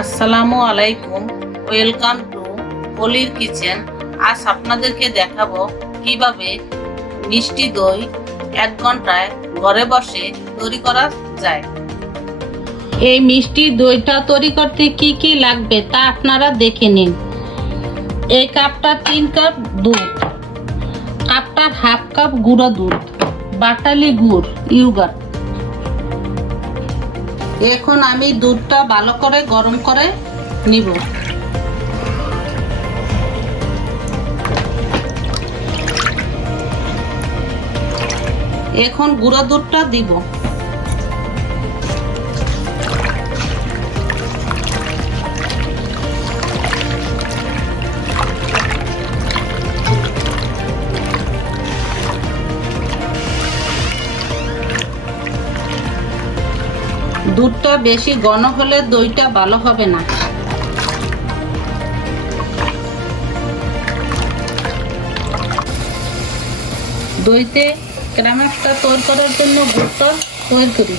আসসালামু আলাইকুম, welcome to কলির কিচেন। আজ আপনাদেরকে দেখাবো কিভাবে মিষ্টি দই 1 ঘন্টায় ঘরে বসে তৈরি করা যায়। এই মিষ্টি দইটা তৈরি করতে কি কি লাগবে তা আপনারা দেখে নিন। এই কাপটা 3 কাপ দুধ, কাপটার হাফ কাপ গুঁড়ো দুধ, বাটালি গুড় ইয়োগার্ট। এখন আমি দুধটা ভালো করে গরম করে নিব। এখন গুঁড়ো দুধটা দিব। দুধটা বেশি ঘন হলে দইটা ভালো হবে না। দইতে ক্রিমটা তৈরি করার জন্য গুড়টা তৈরি করি।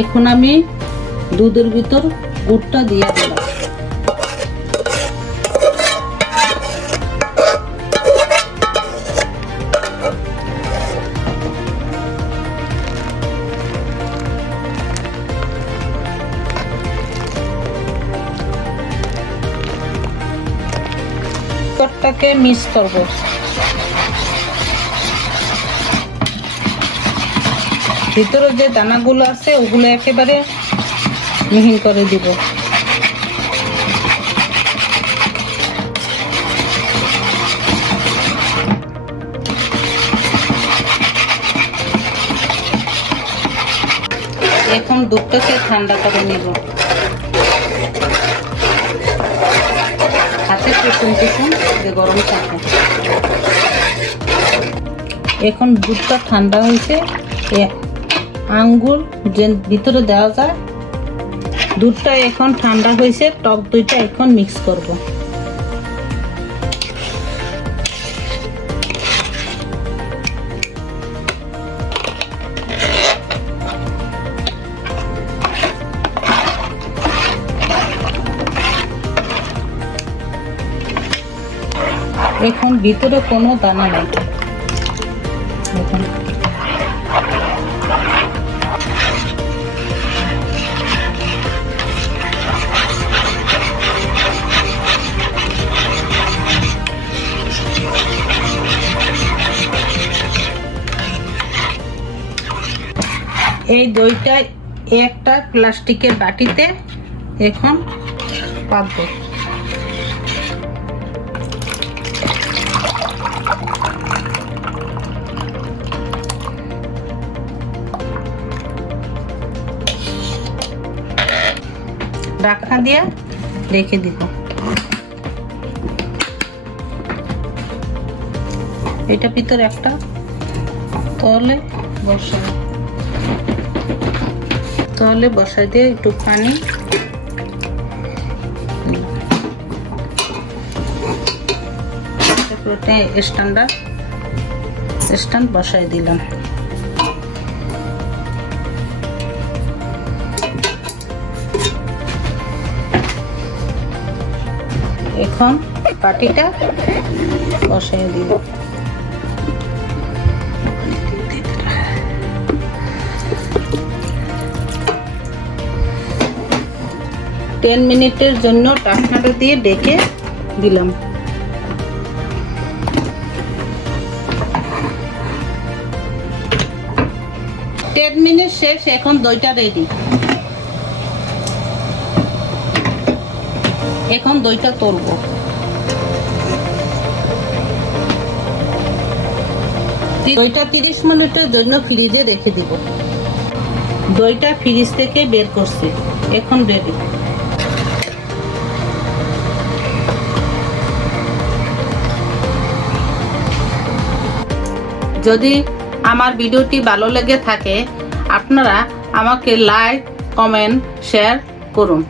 এখন আমি দুধের ভিতর গুড়টা দিয়ে দিলাম। গুড়টাকে মিক্স করব। ভিতরে যে দানাগুলো আছে ওগুলো একেবারে মিহি করে দিব। এখন দুধটাকে ঠান্ডা করে নিব। হাতে কুসুম কুসুম গরম থাকে। এখন দুধটা ঠান্ডা হয়েছে, আঙ্গুর যে ভিতরে দেওয়া যায়। দুধটা এখন ঠান্ডা হয়েছে, টক দইটা এখন মিক্স করব। এখন ভিতরে কোনো দানা নেই। এখন এই দইটা একটা প্লাস্টিকের বাটিতে এখন পাবো। ঢাকনা দিয়ে রেখে দিব। এটা ভিতরে একটা তলে বসাই দিয়ে একটু পানি স্ট্যান্ড বসাই দিলাম। এখন বাটিটা বসাই দিব। 10 মিনিটের জন্য ঢাকনাটা দিয়ে ঢেকে দিলাম। 10 মিনিট শেষ। এখন দইটা রেডি। এখন দইটা তলবো। দইটা 30 মিনিটের জন্য ফ্রিজে রেখে দিব। দইটা ফ্রিজ থেকে বের করছি, এখন রেডি। যদি আমার ভিডিওটি ভালো লেগে থাকে আপনারা আমাকে লাইক, কমেন্ট, শেয়ার করুন।